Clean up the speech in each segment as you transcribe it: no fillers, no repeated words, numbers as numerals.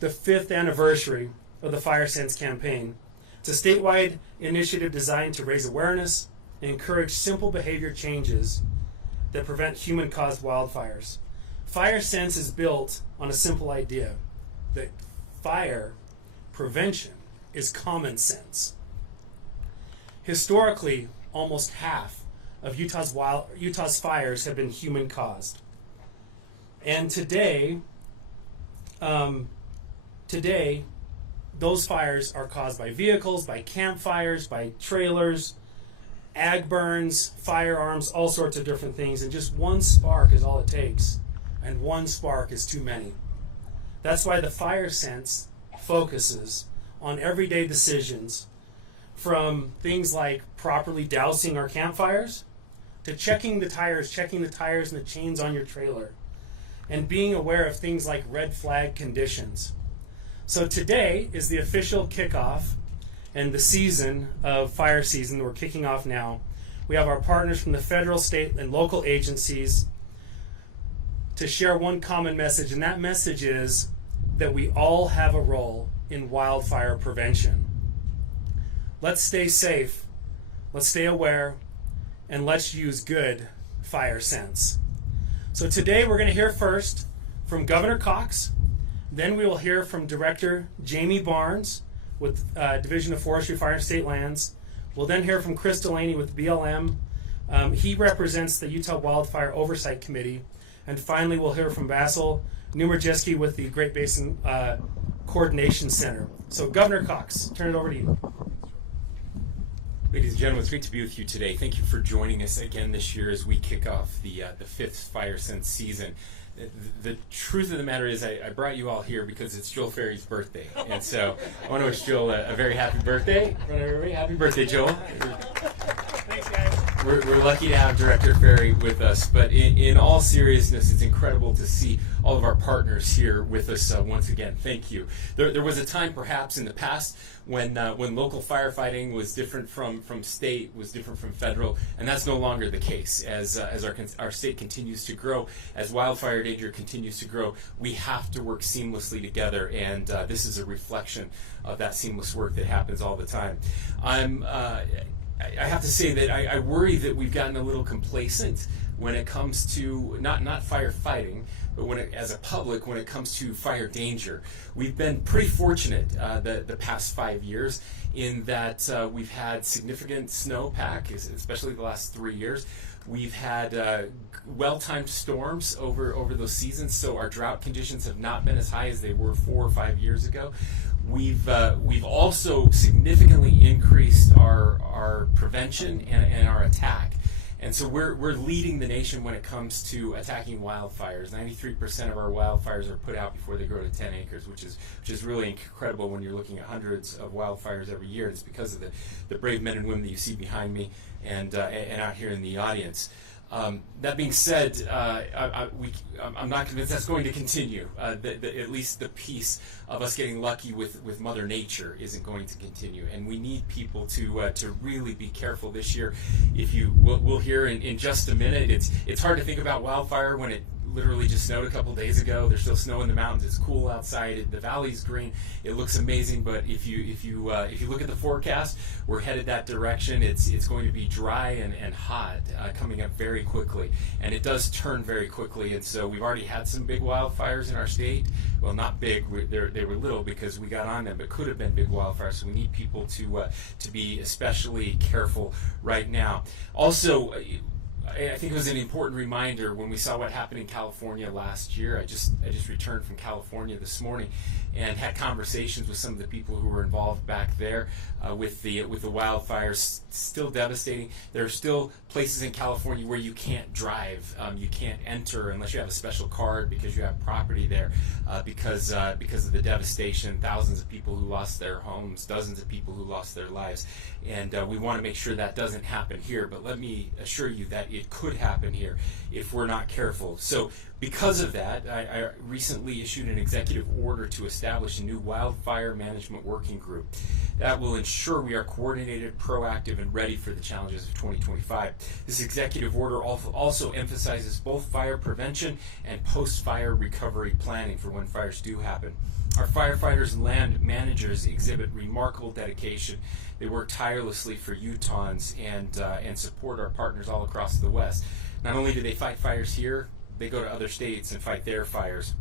the 5th anniversary of the Fire Sense campaign. It's a statewide initiative designed to raise awareness and encourage simple behavior changes that prevent human-caused wildfires. Fire Sense is built on a simple idea that fire prevention is common sense. Historically, almost half of Utah's fires have been human-caused. And today, those fires are caused by vehicles, by campfires, by trailers, ag burns, firearms, all sorts of different things. And just one spark is all it takes. And one spark is too many. That's why the Fire Sense focuses on everyday decisions, from things like properly dousing our campfires to checking the tires and the chains on your trailer, and being aware of things like red flag conditions. So today is the official kickoff and the season of fire season. We're kicking off now. We have our partners from the federal, state, and local agencies to share one common message, and that message is that we all have a role in wildfire prevention. Let's stay safe, let's stay aware, and let's use good fire sense. So today we're going to hear first from Governor Cox, then we will hear from Director Jamie Barnes with Division of Forestry, Fire and State Lands. We'll then hear from Chris Delaney with BLM. He represents the Utah Wildfire Oversight Committee. And finally, we'll hear from Vasil Numerjeski with the Great Basin Coordination Center. So Governor Cox, turn it over to you. Ladies and gentlemen, it's great to be with you today. Thank you for joining us again this year as we kick off the 5th Fire Sense season. The truth of the matter is I brought you all here because it's Joel Ferry's birthday. And so I want to wish Joel a very happy birthday. Happy birthday, Joel. Thanks, guys. We're lucky to have Director Ferry with us, but in all seriousness, it's incredible to see all of our partners here with us once again. Thank you. There was a time perhaps in the past when local firefighting was different from state, was different from federal, and that's no longer the case. As our state continues to grow, as wildfire danger continues to grow, we have to work seamlessly together, and this is a reflection of that seamless work that happens all the time. I have to say that I worry that we've gotten a little complacent when it comes to not firefighting, but as a public, when it comes to fire danger. We've been pretty fortunate the past 5 years in that we've had significant snowpack, especially the last 3 years. We've had well-timed storms over those seasons, so our drought conditions have not been as high as they were 4 or 5 years ago. We've also significantly increased our prevention and our attack. And so we're leading the nation when it comes to attacking wildfires. 93% of our wildfires are put out before they grow to 10 acres, which is really incredible when you're looking at hundreds of wildfires every year. It's because of the brave men and women that you see behind me and out here in the audience. That being said, I'm not convinced that's going to continue. At least the piece of us getting lucky with Mother Nature isn't going to continue, and we need people to really be careful this year. We'll hear in just a minute. It's hard to think about wildfire when it literally just snowed a couple days ago. There's still snow in the mountains. It's cool outside. The valley's green. It looks amazing. But if you look at the forecast, we're headed that direction. It's going to be dry and hot coming up very quickly, and it does turn very quickly. And so we've already had some big wildfires in our state. Well, not big. They were little because we got on them, but could have been big wildfires. So we need people to be especially careful right now. Also, I think it was an important reminder when we saw what happened in California last year. I just returned from California this morning and had conversations with some of the people who were involved back there with the wildfires. Still devastating. There are still places in California where you can't drive, you can't enter unless you have a special card because you have property there because of the devastation. Thousands of people who lost their homes, dozens of people who lost their lives, and we want to make sure that doesn't happen here. But let me assure you that it could happen here if we're not careful. So because of that, I recently issued an executive order to establish a new wildfire management working group that will ensure we are coordinated, proactive, and ready for the challenges of 2025. This executive order also emphasizes both fire prevention and post-fire recovery planning for when fires do happen. Our firefighters and land managers exhibit remarkable dedication. They work tirelessly for Utahns and support our partners all across the West. Not only do they fight fires here, they go to other states and fight their fires.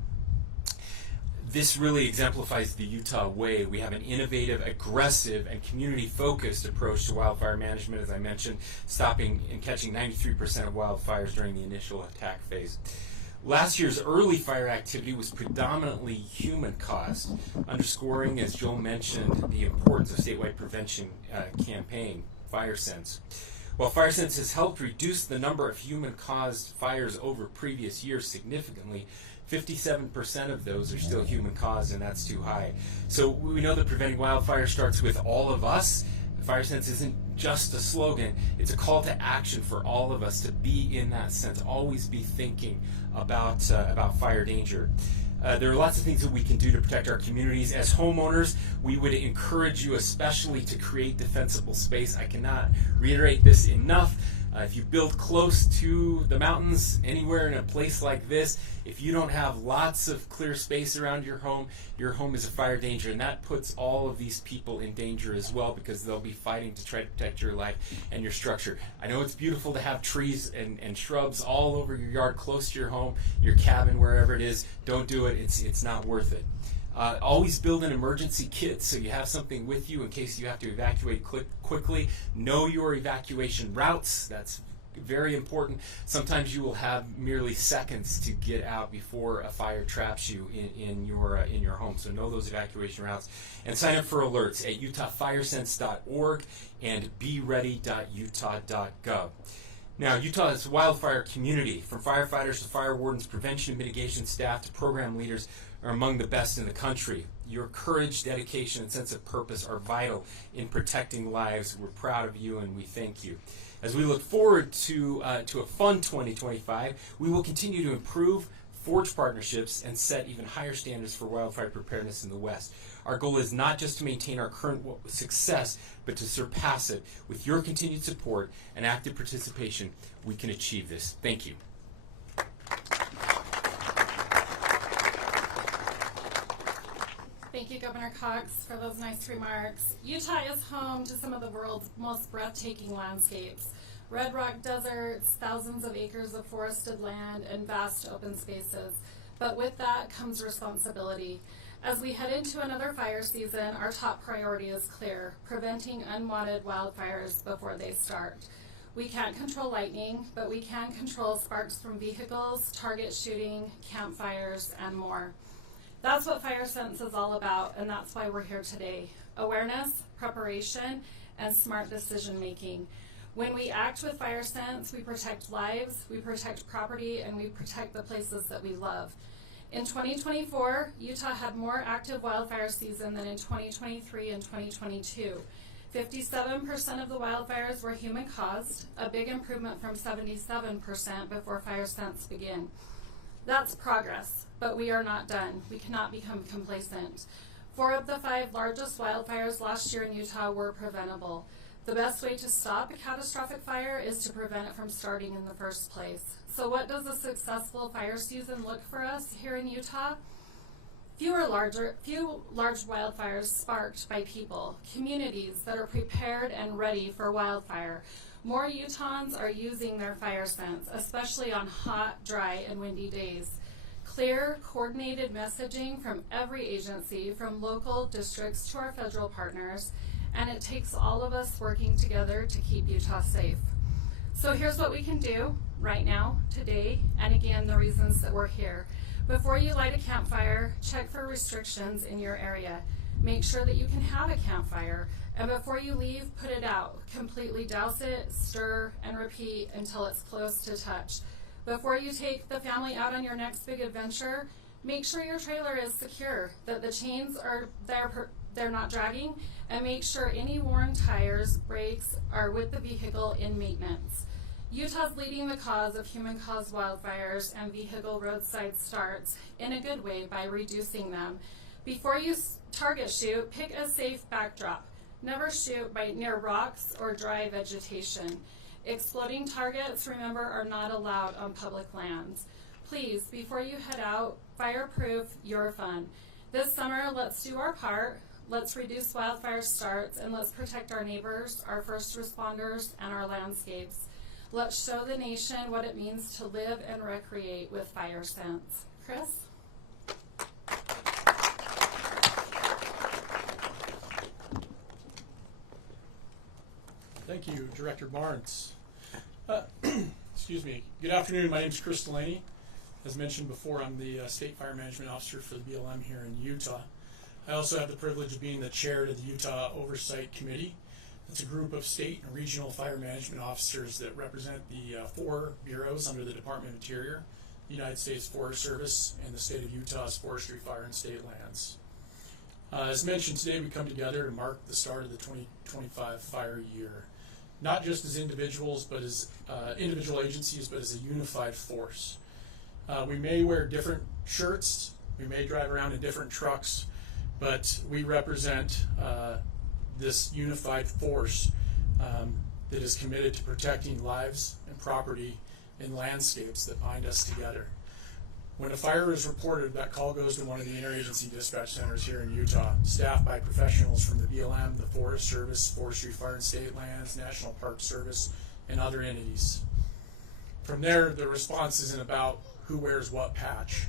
This really exemplifies the Utah way. We have an innovative, aggressive, and community-focused approach to wildfire management, as I mentioned, stopping and catching 93% of wildfires during the initial attack phase. Last year's early fire activity was predominantly human-caused, underscoring, as Joel mentioned, the importance of statewide prevention campaign, FireSense. While FireSense has helped reduce the number of human-caused fires over previous years significantly, 57% of those are still human-caused, and that's too high. So we know that preventing wildfire starts with all of us. FireSense isn't just a slogan, it's a call to action for all of us to be in that sense, always be thinking about fire danger. There are lots of things that we can do to protect our communities. As homeowners, we would encourage you especially to create defensible space. I cannot reiterate this enough. If you build close to the mountains, anywhere in a place like this, if you don't have lots of clear space around your home is a fire danger, and that puts all of these people in danger as well, because they'll be fighting to try to protect your life and your structure. I know it's beautiful to have trees and shrubs all over your yard, close to your home, your cabin, wherever it is. Don't do it. It's not worth it. Always build an emergency kit so you have something with you in case you have to evacuate quickly. Know your evacuation routes. That's very important. Sometimes you will have merely seconds to get out before a fire traps you in your home. So know those evacuation routes. And sign up for alerts at utahfiresense.org and beready.utah.gov. Now, Utah is a wildfire community. From firefighters to fire wardens, prevention and mitigation staff to program leaders are among the best in the country. Your courage, dedication, and sense of purpose are vital in protecting lives. We're proud of you, and we thank you. As we look forward to a fun 2025, we will continue to improve, forge partnerships, and set even higher standards for wildfire preparedness in the West. Our goal is not just to maintain our current success, but to surpass it. With your continued support and active participation, we can achieve this. Thank you. Thank you, Governor Cox, for those nice remarks. Utah is home to some of the world's most breathtaking landscapes. Red rock deserts, thousands of acres of forested land, and vast open spaces. But with that comes responsibility. As we head into another fire season, our top priority is clear: preventing unwanted wildfires before they start. We can't control lightning, but we can control sparks from vehicles, target shooting, campfires, and more. That's what FireSense is all about, and that's why we're here today. Awareness, preparation, and smart decision making. When we act with FireSense, we protect lives, we protect property, and we protect the places that we love. In 2024, Utah had more active wildfire season than in 2023 and 2022. 57% of the wildfires were human-caused, a big improvement from 77% before FireSense began. That's progress, but we are not done. We cannot become complacent. 4 of the 5 largest wildfires last year in Utah were preventable. The best way to stop a catastrophic fire is to prevent it from starting in the first place. So what does a successful fire season look for us here in Utah? Few large wildfires sparked by people, communities that are prepared and ready for wildfire. More Utahns are using their FireSense, especially on hot, dry, and windy days. Clear, coordinated messaging from every agency, from local districts to our federal partners, and it takes all of us working together to keep Utah safe. So here's what we can do right now, today, and again, the reasons that we're here. Before you light a campfire, check for restrictions in your area. Make sure that you can have a campfire. And before you leave, put it out. Completely douse it, stir, and repeat until it's close to touch. Before you take the family out on your next big adventure, make sure your trailer is secure, that the chains are they're not dragging, and make sure any worn tires, brakes are with the vehicle in maintenance. Utah's leading the cause of human-caused wildfires and vehicle roadside starts in a good way by reducing them. Before you target shoot, pick a safe backdrop. Never shoot near rocks or dry vegetation. Exploding targets, remember, are not allowed on public lands. Please, before you head out, fireproof your fun. This summer, let's do our part. Let's reduce wildfire starts, and let's protect our neighbors, our first responders, and our landscapes. Let's show the nation what it means to live and recreate with fire sense. Chris? Thank you, Director Barnes. Excuse me. Good afternoon. My name is Chris Delaney. As mentioned before, I'm the State Fire Management Officer for the BLM here in Utah. I also have the privilege of being the chair to the Utah Oversight Committee. It's a group of state and regional fire management officers that represent the 4 bureaus under the Department of Interior, the United States Forest Service, and the state of Utah's Forestry, Fire, and State Lands. As mentioned, today we come together to mark the start of the 2025 fire year, not just as individuals, but as individual agencies, but as a unified force. We may wear different shirts, we may drive around in different trucks, but we represent this unified force that is committed to protecting lives and property and landscapes that bind us together. When a fire is reported, that call goes to one of the interagency dispatch centers here in Utah, staffed by professionals from the BLM, the Forest Service, Forestry, Fire, and State Lands, National Park Service, and other entities. From there, the response isn't about who wears what patch.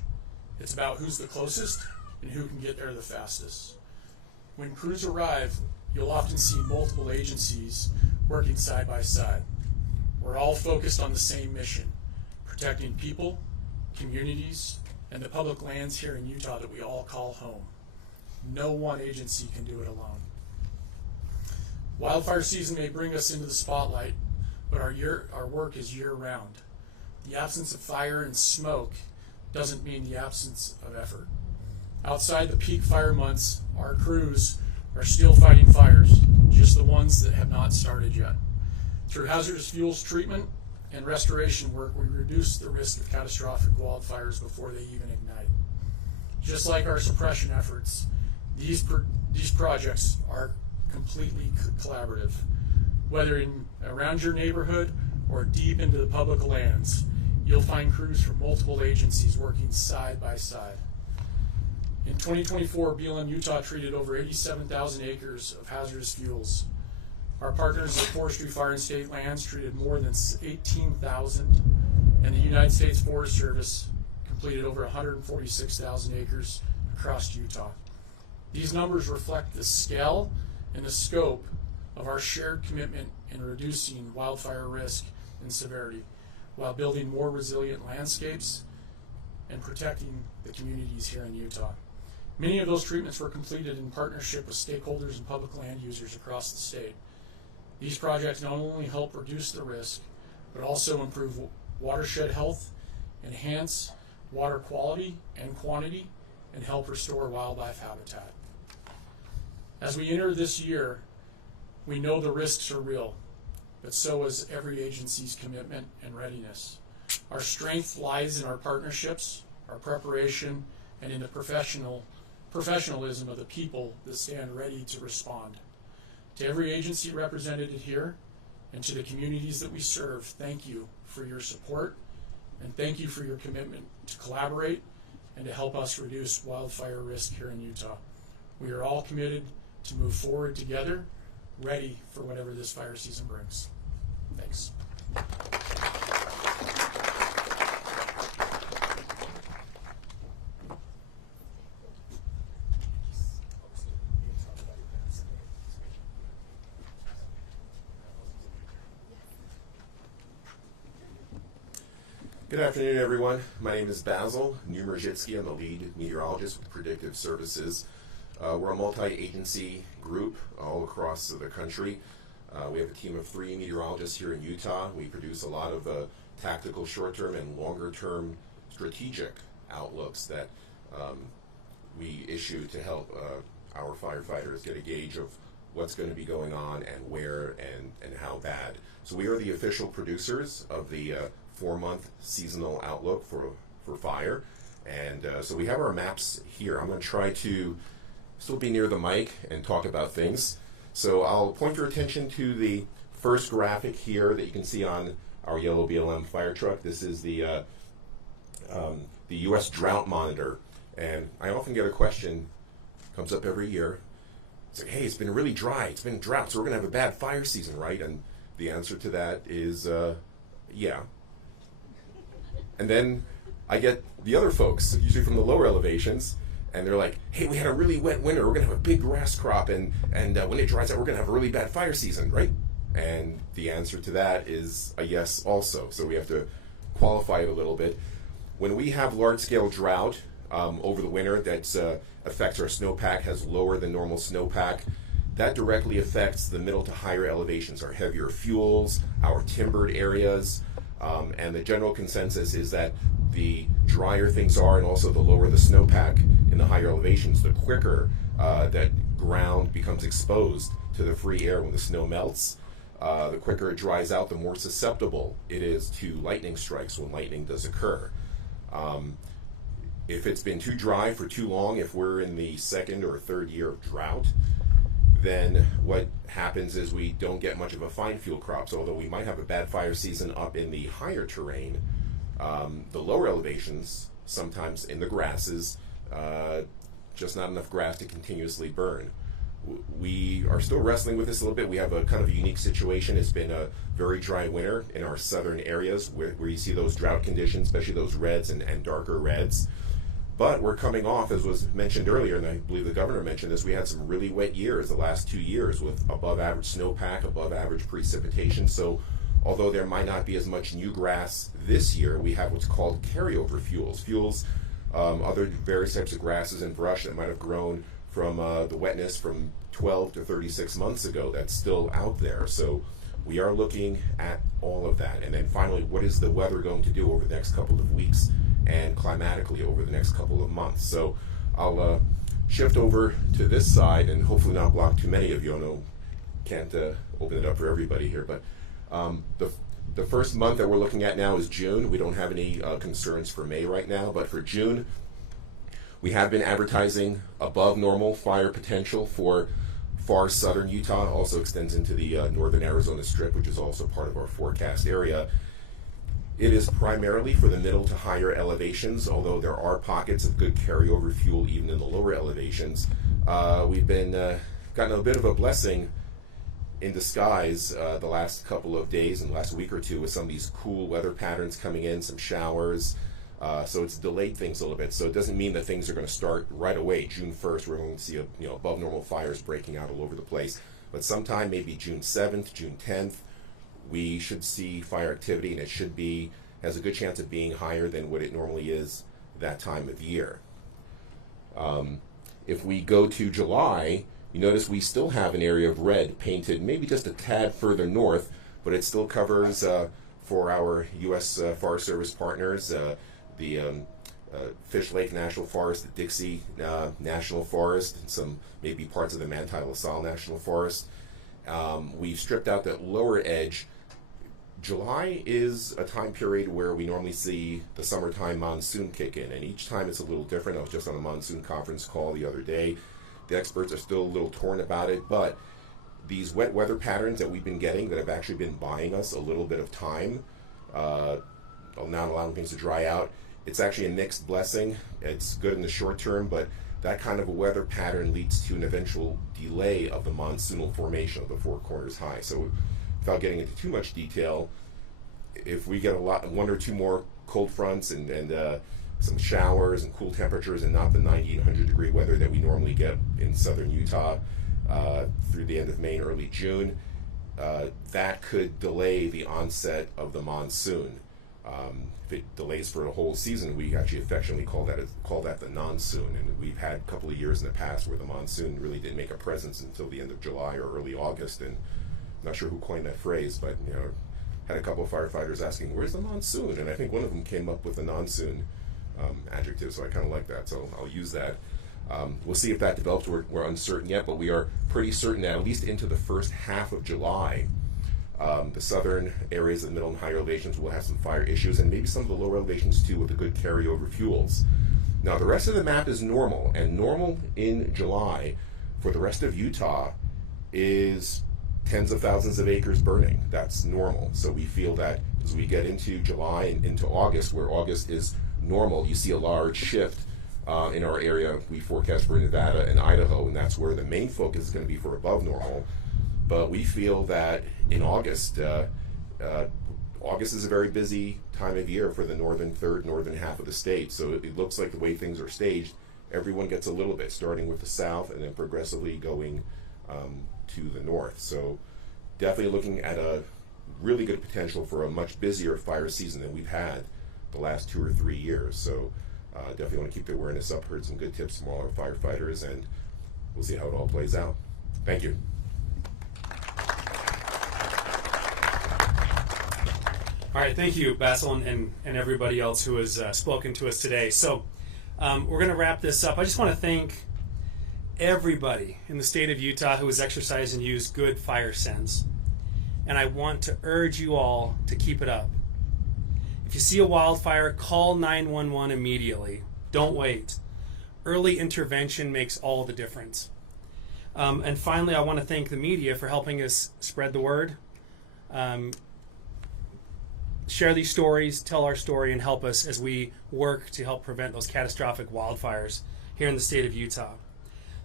It's about who's the closest and who can get there the fastest. When crews arrive, you'll often see multiple agencies working side by side. We're all focused on the same mission, protecting people, communities, and the public lands here in Utah that we all call home. No one agency can do it alone. Wildfire season may bring us into the spotlight, but our work is year-round. The absence of fire and smoke doesn't mean the absence of effort. Outside the peak fire months, our crews are still fighting fires, just the ones that have not started yet. Through hazardous fuels treatment and restoration work, we reduce the risk of catastrophic wildfires before they even ignite. Just like our suppression efforts, these projects are completely collaborative. Whether around your neighborhood or deep into the public lands, you'll find crews from multiple agencies working side by side. In 2024, BLM Utah treated over 87,000 acres of hazardous fuels. Our partners at Forestry, Fire, and State Lands treated more than 18,000, and the United States Forest Service completed over 146,000 acres across Utah. These numbers reflect the scale and the scope of our shared commitment in reducing wildfire risk and severity, while building more resilient landscapes and protecting the communities here in Utah. Many of those treatments were completed in partnership with stakeholders and public land users across the state. These projects not only help reduce the risk, but also improve watershed health, enhance water quality and quantity, and help restore wildlife habitat. As we enter this year, we know the risks are real, but so is every agency's commitment and readiness. Our strength lies in our partnerships, our preparation, and in the professionalism of the people that stand ready to respond. To every agency represented here, and to the communities that we serve, thank you for your support, and thank you for your commitment to collaborate and to help us reduce wildfire risk here in Utah. We are all committed to move forward together, ready for whatever this fire season brings. Thanks. Good afternoon, everyone. My name is Basil Numerzitsky. I'm the lead meteorologist with Predictive Services. We're a multi-agency group all across the country. We have a team of 3 meteorologists here in Utah. We produce a lot of tactical short-term and longer-term strategic outlooks that we issue to help our firefighters get a gauge of what's going to be going on and where and how bad. So we are the official producers of the 4-month seasonal outlook for fire. And so we have our maps here. I'm going to try to still be near the mic and talk about things. So I'll point your attention to the first graphic here that you can see on our yellow BLM fire truck. This is the U.S. Drought Monitor And I often get a question, comes up every year. It's like, hey, it's been really dry. It's been drought, so we're going to have a bad fire season, right? And the answer to that is, yeah. And then I get the other folks, usually from the lower elevations, and they're like, hey, we had a really wet winter. We're going to have a big grass crop, and when it dries out, we're going to have a really bad fire season, right? And the answer to that is a yes also. So we have to qualify it a little bit. When we have large-scale drought over the winter that affects our snowpack, has lower than normal snowpack, that directly affects the middle to higher elevations, our heavier fuels, our timbered areas, and the general consensus is that the drier things are, and also the lower the snowpack in the higher elevations, the quicker that ground becomes exposed to the free air when the snow melts. The quicker it dries out, the more susceptible it is to lightning strikes when lightning does occur. If it's been too dry for too long, if we're in the second or third year of drought, then what happens is we don't get much of a fine fuel crop. So although we might have a bad fire season up in the higher terrain, the lower elevations, sometimes in the grasses, just not enough grass to continuously burn. We are still wrestling with this a little bit. We have a kind of a unique situation. It's been a very dry winter in our southern areas where you see those drought conditions, especially those reds and darker reds. But we're coming off, as was mentioned earlier, and I believe the governor mentioned this, we had some really wet years the last 2 years with above average snowpack, above average precipitation. So although there might not be as much new grass this year, we have what's called carryover fuels, other various types of grasses and brush that might have grown from the wetness from 12 to 36 months ago that's still out there. So we are looking at all of that. And then finally, what is the weather going to do over the next couple of weeks and climatically over the next couple of months? So I'll shift over to this side and hopefully not block too many of you. I know can't open it up for everybody here, but the first month that we're looking at now is June. We don't have any concerns for May right now, but for June, we have been advertising above normal fire potential for far southern Utah. Also extends into the northern Arizona Strip, which is also part of our forecast area. It is primarily for the middle to higher elevations, although there are pockets of good carryover fuel even in the lower elevations. We've been gotten a bit of a blessing in disguise the last couple of days and last week or two with some of these cool weather patterns coming in, some showers. So it's delayed things a little bit. So it doesn't mean that things are going to start right away. June 1st, we're going to see above normal fires breaking out all over the place. But sometime, maybe June 7th, June 10th, we should see fire activity, and it should be, has a good chance of being higher than what it normally is that time of year. If we go to July, you notice we still have an area of red painted, maybe just a tad further north, but it still covers for our U.S. Forest Service partners, the Fish Lake National Forest, the Dixie National Forest, and some maybe parts of the Manti-La Salle National Forest. We've stripped out that lower edge. July is a time period where we normally see the summertime monsoon kick in, and each time it's a little different. I was just on a monsoon conference call the other day. The experts are still a little torn about it, but these wet weather patterns that we've been getting that have actually been buying us a little bit of time, not allowing things to dry out, it's actually a mixed blessing. It's good in the short term, but that kind of a weather pattern leads to an eventual delay of the monsoonal formation of the Four Corners High. So without getting into too much detail, if we get one or two more cold fronts and some showers and cool temperatures and not the 90 and 100 degree weather that we normally get in southern Utah through the end of May and early June, that could delay the onset of the monsoon. If it delays for a whole season, we actually affectionately call that the non-soon. And we've had a couple of years in the past where the monsoon really didn't make a presence until the end of July or early August. And I'm not sure who coined that phrase, but had a couple of firefighters asking, "Where's the monsoon?" And I think one of them came up with a non-soon adjective, so I kind of like that. So I'll use that. We'll see if that develops. We're uncertain yet, but we are pretty certain that at least into the first half of July, the southern areas of the middle and higher elevations will have some fire issues, and maybe some of the lower elevations too with the good carryover fuels. Now the rest of the map is normal, and normal in July for the rest of Utah is tens of thousands of acres burning. That's normal. So we feel that as we get into July and into August, where August is normal, you see a large shift In our area, we forecast for Nevada and Idaho, and that's where the main focus is going to be for above normal. But we feel that in August, August is a very busy time of year for the northern half of the state. So it looks like the way things are staged, everyone gets a little bit, starting with the south and then progressively going to the north. So definitely looking at a really good potential for a much busier fire season than we've had the last 2 or 3 years. So definitely want to keep the awareness up, heard some good tips from all our firefighters, and we'll see how it all plays out. Thank you. All right, thank you, Basil, and everybody else who has spoken to us today. So we're going to wrap this up. I just want to thank everybody in the state of Utah who has exercised and used good fire sense. And I want to urge you all to keep it up. If you see a wildfire, call 911 immediately. Don't wait. Early intervention makes all the difference. And finally, I want to thank the media for helping us spread the word. Share these stories, tell our story, and help us as we work to help prevent those catastrophic wildfires here in the state of Utah.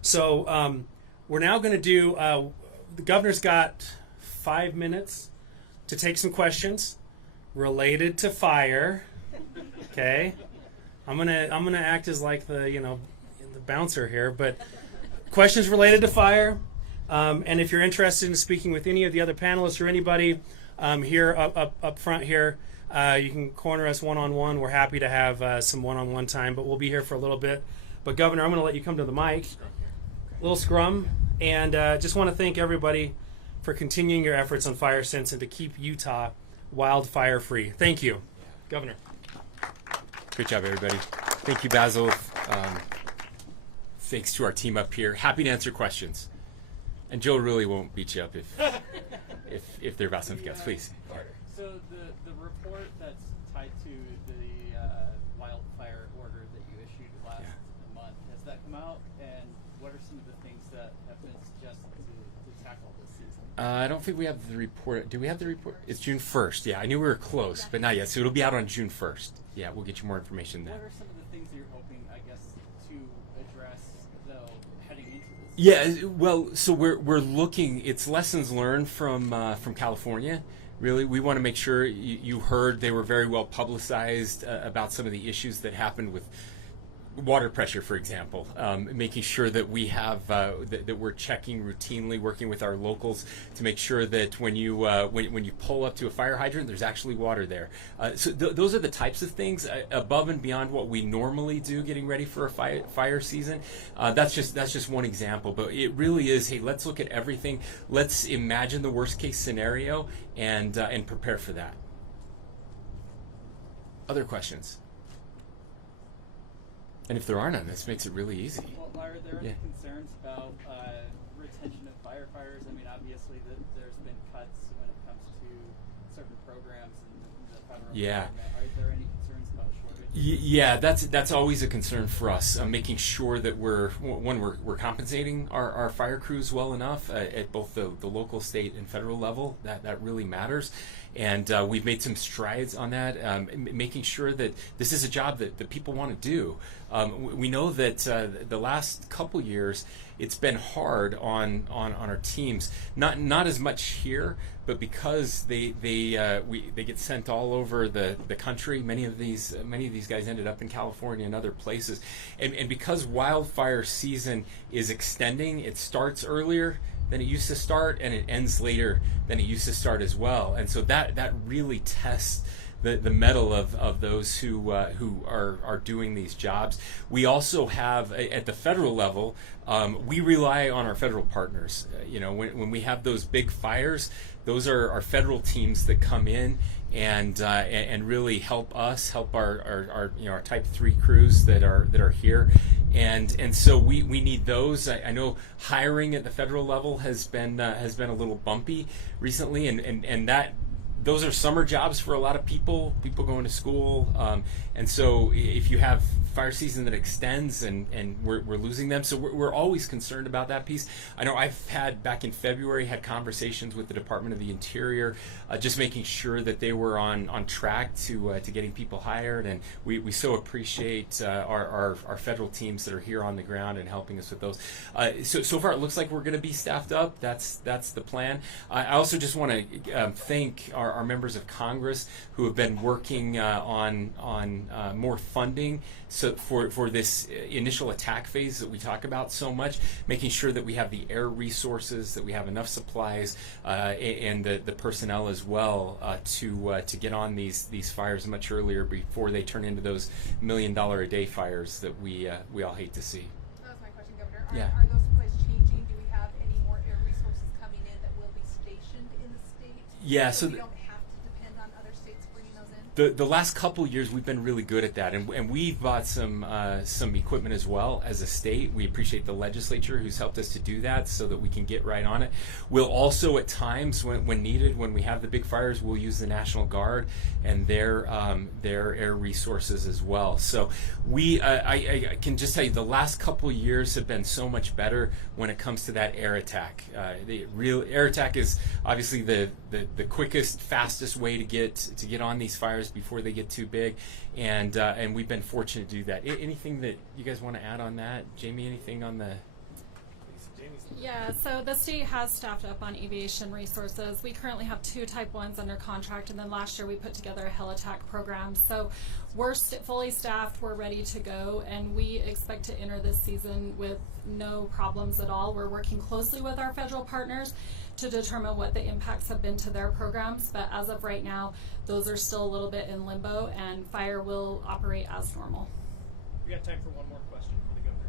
So we're now going to do, the governor's got 5 minutes to take some questions related to fire. Okay, I'm gonna act as like the bouncer here, but questions related to fire. And if you're interested in speaking with any of the other panelists or anybody here up front here, you can corner us one-on-one. We're happy to have some one-on-one time, but we'll be here for a little bit. But Governor, I'm going to let you come to the mic. Little scrum, and just want to thank everybody for continuing your efforts on fire sense and to keep Utah wildfire free. Thank you, Governor. Great job, everybody. Thank you, Basil. Thanks to our team up here. Happy to answer questions. And Joe really won't beat you up if they're about something else. Please. So the report that's tied to the wildfire order that you issued last month, has that come out? And what are some of the things that have been suggested to tackle this season? I don't think we have the report. Do we have the report? It's June 1st. Yeah, I knew we were close, but not yet. So it'll be out on June 1st. Yeah, we'll get you more information then. What are some of the things that you're hoping, I guess, to address, though, heading into this? Yeah, well, so we're looking. It's lessons learned from California. Really, we want to make sure you heard they were very well publicized about some of the issues that happened with water pressure, for example, making sure that we have that we're checking routinely, working with our locals to make sure that when you when you pull up to a fire hydrant, there's actually water there. So those are the types of things above and beyond what we normally do, getting ready for a fire season. That's just one example, but it really is. Hey, let's look at everything. Let's imagine the worst case scenario and prepare for that. Other questions? And if there are none, this makes it really easy. Well, are there any concerns about retention of firefighters? I mean, obviously, there's been cuts when it comes to certain programs in the federal government. Are there any concerns about shortage? Yeah, that's always a concern for us. Making sure that we're compensating our fire crews well enough at both the local, state, and federal level. That really matters. And we've made some strides on that, making sure that this is a job that people want to do. We know that the last couple years it's been hard on our teams. Not as much here, but because they get sent all over the country. Many of these guys ended up in California and other places, and because wildfire season is extending, it starts earlier than it used to start, and it ends later than it used to start as well. And so that really tests the mettle of those who are doing these jobs. We also have at the federal level, we rely on our federal partners. When we have those big fires, those are our federal teams that come in and really help us help our Type 3 crews that are here. And so we need those. I know hiring at the federal level has been a little bumpy recently, and those are summer jobs for a lot of people going to school, and so if you have fire season that extends and we're losing them, so we're always concerned about that piece. I know I've had, back in February, had conversations with the Department of the Interior, just making sure that they were on track to getting people hired, and we so appreciate our federal teams that are here on the ground and helping us with those. So far it looks like we're going to be staffed up. That's the plan. I also just want to thank our members of Congress who have been working on more funding for this initial attack phase that we talk about so much, making sure that we have the air resources, that we have enough supplies, and the personnel as well to get on these fires much earlier before they turn into those $1 million a day fires that we all hate to see. That was my question, Governor. Yeah. Are those supplies changing? Do we have any more air resources coming in that will be stationed in the state? Yeah, so so we don't have to depend on other states bringing those in? The last couple years we've been really good at that, and we've bought some equipment as well as a state. We appreciate the legislature who's helped us to do that so that we can get right on it. We'll also at times when needed, when we have the big fires, we'll use the National Guard and their air resources as well. So I can just tell you the last couple years have been so much better when it comes to that air attack. The real air attack is obviously the quickest, fastest way to get on these fires before they get too big, and we've been fortunate to do that. Anything that you guys want to add on that, Jamie? Anything on the? Yeah, so the state has staffed up on aviation resources. We currently have 2 Type 1s under contract, and then last year we put together a hell attack program. So we're fully staffed, we're ready to go, and we expect to enter this season with no problems at all. We're working closely with our federal partners to determine what the impacts have been to their programs, but as of right now, those are still a little bit in limbo, and fire will operate as normal. We got time for one more question for the governor.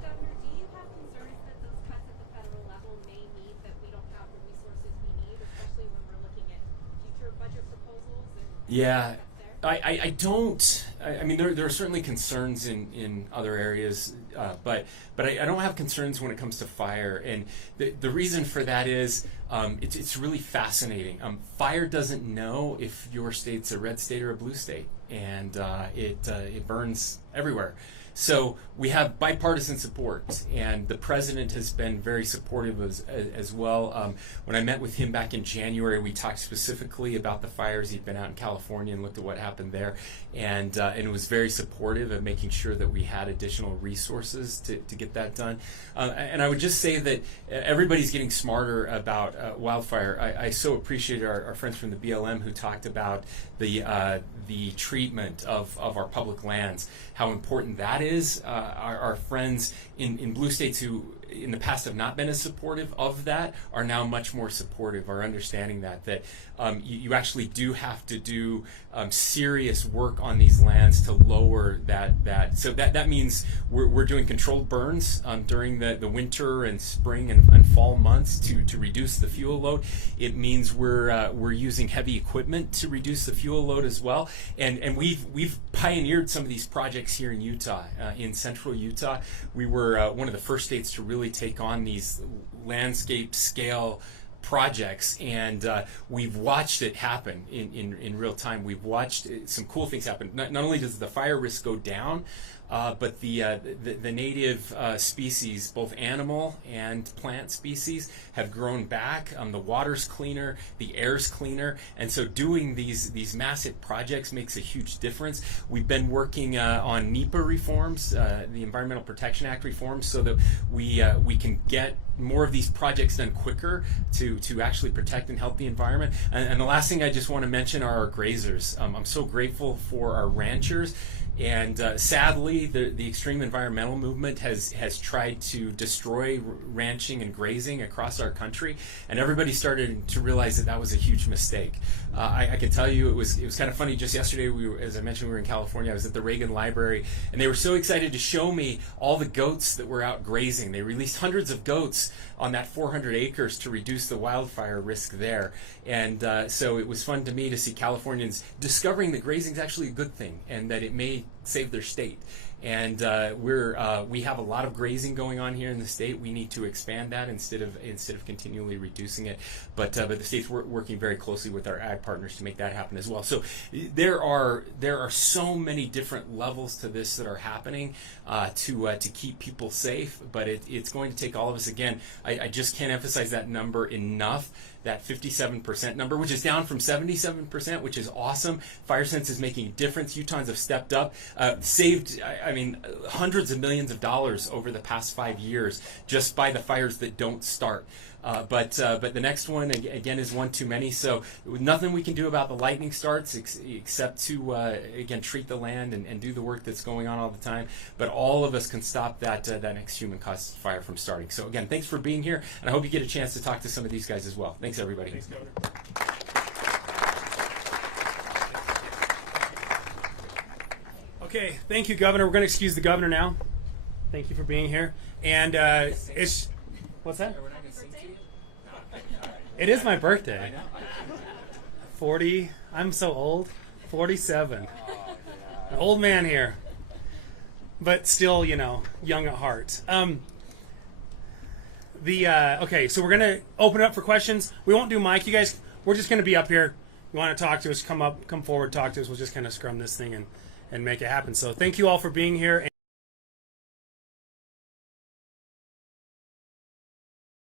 Governor, do you have concerns that those cuts at the federal level may mean that we don't have the resources we need, especially when we're looking at future budget proposals and Yeah. there? I don't. I mean, there are certainly concerns in other areas, but I don't have concerns when it comes to fire. And the reason for that is it's really fascinating. Fire doesn't know if your state's a red state or a blue state, and it burns everywhere. So we have bipartisan support, and the president has been very supportive as well. When I met with him back in January, we talked specifically about the fires. He'd been out in California and looked at what happened there, and it was very supportive of making sure that we had additional resources to get that done. And I would just say that everybody's getting smarter about wildfire. I so appreciate our friends from the BLM who talked about the treatment of our public lands, how important that is. Our friends in blue states who in the past have not been as supportive of that are now much more supportive, are understanding that you actually do have to do serious work on these lands to lower that. So that means we're doing controlled burns during the winter and spring and fall months to reduce the fuel load. It means we're using heavy equipment to reduce the fuel load as well. And we've pioneered some of these projects here in Utah, in central Utah. We were one of the first states to really take on these landscape scale projects, and we've watched it happen in real time. We've watched some cool things happen. Not only does the fire risk go down, but the native species, both animal and plant species, have grown back. The water's cleaner, the air's cleaner, and so doing these massive projects makes a huge difference. We've been working on NEPA reforms, the Environmental Protection Act reforms, so that we can get more of these projects done quicker to actually protect and help the environment. And the last thing I just want to mention are our grazers. I'm so grateful for our ranchers. And sadly, the extreme environmental movement has tried to destroy ranching and grazing across our country, and everybody started to realize that was a huge mistake. I can tell you it was kind of funny. Just yesterday, as I mentioned, we were in California. I was at the Reagan Library, and they were so excited to show me all the goats that were out grazing. They released hundreds of goats on that 400 acres to reduce the wildfire risk there. And so it was fun to me to see Californians discovering that grazing is actually a good thing and that it may save their state. And we have a lot of grazing going on here in the state. We need to expand that instead of continually reducing it. But the state's working very closely with our ag partners to make that happen as well. So there are so many different levels to this that are happening to keep people safe. But it's going to take all of us. Again, I just can't emphasize that number enough. That 57% number, which is down from 77%, which is awesome. FireSense is making a difference. Utahns have stepped up, saved, hundreds of millions of dollars over the past 5 years just by the fires that don't start. But the next one, again, is one too many. So nothing we can do about the lightning starts except to, again, treat the land and do the work that's going on all the time. But all of us can stop that next human-caused fire from starting. So, again, thanks for being here. And I hope you get a chance to talk to some of these guys as well. Thanks, everybody. Thanks, Governor. Okay, thank you, Governor. We're going to excuse the governor now. Thank you for being here. And it's what's that? It is my birthday. 40. I'm so old. 47. An old man here, but still, young at heart. Okay, so we're gonna open it up for questions. We won't do mic, you guys. We're just gonna be up here. You want to talk to us? Come forward, talk to us. We'll just kind of scrum this thing and make it happen. So thank you all for being here.